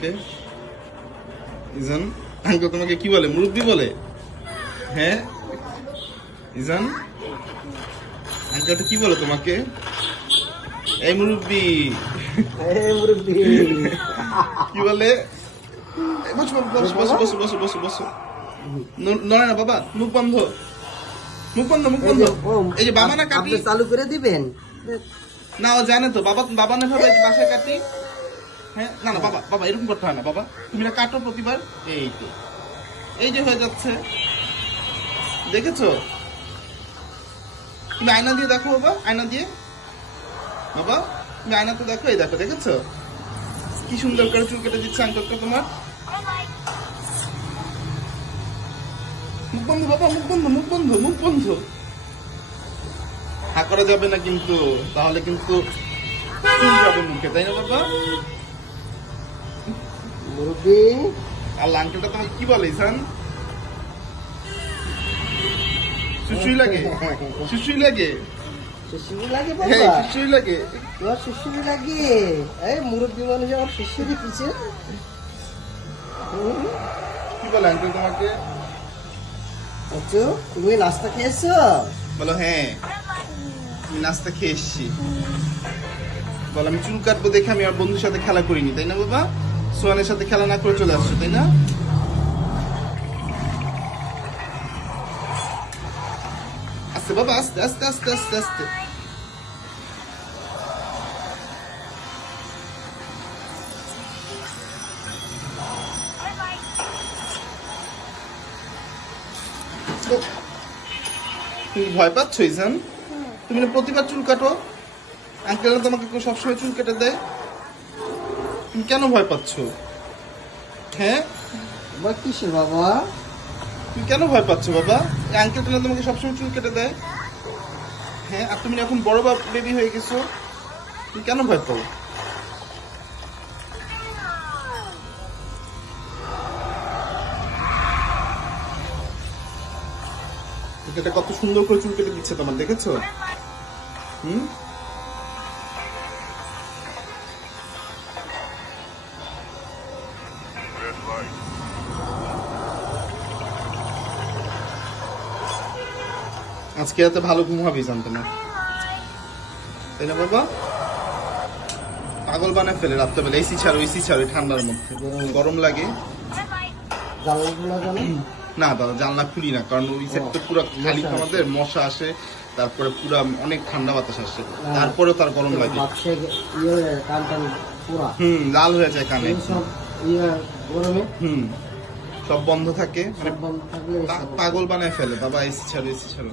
তোমাকে? ইজান আঙ্কেল তোমাকে কি বলে? মুরব্বি বলে? হ্যাঁ ইজান আঙ্কেলটা কি বলে তোমাকে? এই মুরব্বি কি বলে? বসো বসো বসো বসো বসো বসো বসো। নড়ে না বাবা, মুখ বন্ধ, মুখ বন্ধ, মুখ বন্ধ। এই যে বাবা না কাটি চালু করে দিবেন না, ও জানে তো বাবা। বাবা না ভাবে বাসায় কাটি। হ্যাঁ না না বাবা, বাবা এরকম করতে হয় না বাবা, তুমি না কাটো প্রতিবার। এই তো এই যে হয়ে যাচ্ছে, দেখেছো? তুমি আয়না দিয়ে দেখো বাবা, আয়না দিয়ে বাবা, তুমি আয়নাতে দেখো। এই দেখো, দেখেছো কি সুন্দর করে চুল কেটে দিচ্ছে আঙ্কেলটা তোমার। মুখ বন্ধ বাবা, মুখ বন্ধ, মুখ বন্ধ, মুখ বন্ধ। হা করা যাবে না কিন্তু, তাহলে কিন্তু চুল যাবে মুখে, তাই না বাবা? মুরব্বি আল্লাহ আঙ্কেলটা তোমাকে কি বলে ইসান? সুসুই লাগে, সুসুই লাগে, শিশুরি লাগে হ্যাঁ বাবা, সুসুই লাগে। তোমার শিশুরি লাগে? এই মুরব্বি মানুষ আমার শিশুরি পিছে কি বলে আঙ্কেল তোমাকে? আচ্ছা তুমি নাস্তা খেয়েছো? বলো হ্যাঁ আমি নাস্তা খেয়ে এসছি। বলো আমি চুল কাটবো দেখে আমি আমার বন্ধুর সাথে খেলা করিনি, তাই না বাবা? সোহানের সাথে খেলা না করে চলে আসছো, তাই না? আস্তে বাবা, আস্তে আস্তে আস্তে আস্তে আস্তে। তুমি ভয় পাচ্ছ ইসান? তুমি না প্রতিবার চুল কাটো, আঙ্কেল তোমাকে সবসময় চুল কেটে দেয়, তুমি কেন ভয় পাচ্ছ? হ্যাঁ বা কিসের বাবা? তুমি কেন ভয় পাচ্ছ বাবা? এই আঙ্কেলটা না তোমাকে সবসময় চুল কেটে দেয়। হ্যাঁ আর তুমি এখন বড় বেবি হয়ে গেছো, তুমি কেন ভয় পাও? এটা কত সুন্দর করে চুল কেটে দিচ্ছে তোমার, দেখেছো? হুম আজকে এত ভালো ঘুম হবে জানতো না, তাই না বাবা? পাগল বানায় ফেলে রাত্রেবেলা, এসি ছাড়ো এসি ছাড়ো, ঠান্ডার মধ্যে গরম লাগে। জানলা জানো না দাদা জানলা খুলি না, কারণ ওই সেট তো পুরো খালি, আমাদের মশা আসে, তারপরে পুরো অনেক ঠান্ডা বাতাস আসে, তারপরেও তার গরম লাগে। বাক্সে ইয়ে কান টান পুরা লাল হয়ে যায় কানে। সব ইয়ে গরমে সব বন্ধ থাকে, মানে সব বন্ধ থাকলে পাগল বানায় ফেলে বাবা। এসি ছাড়ো এসি ছাড়ো।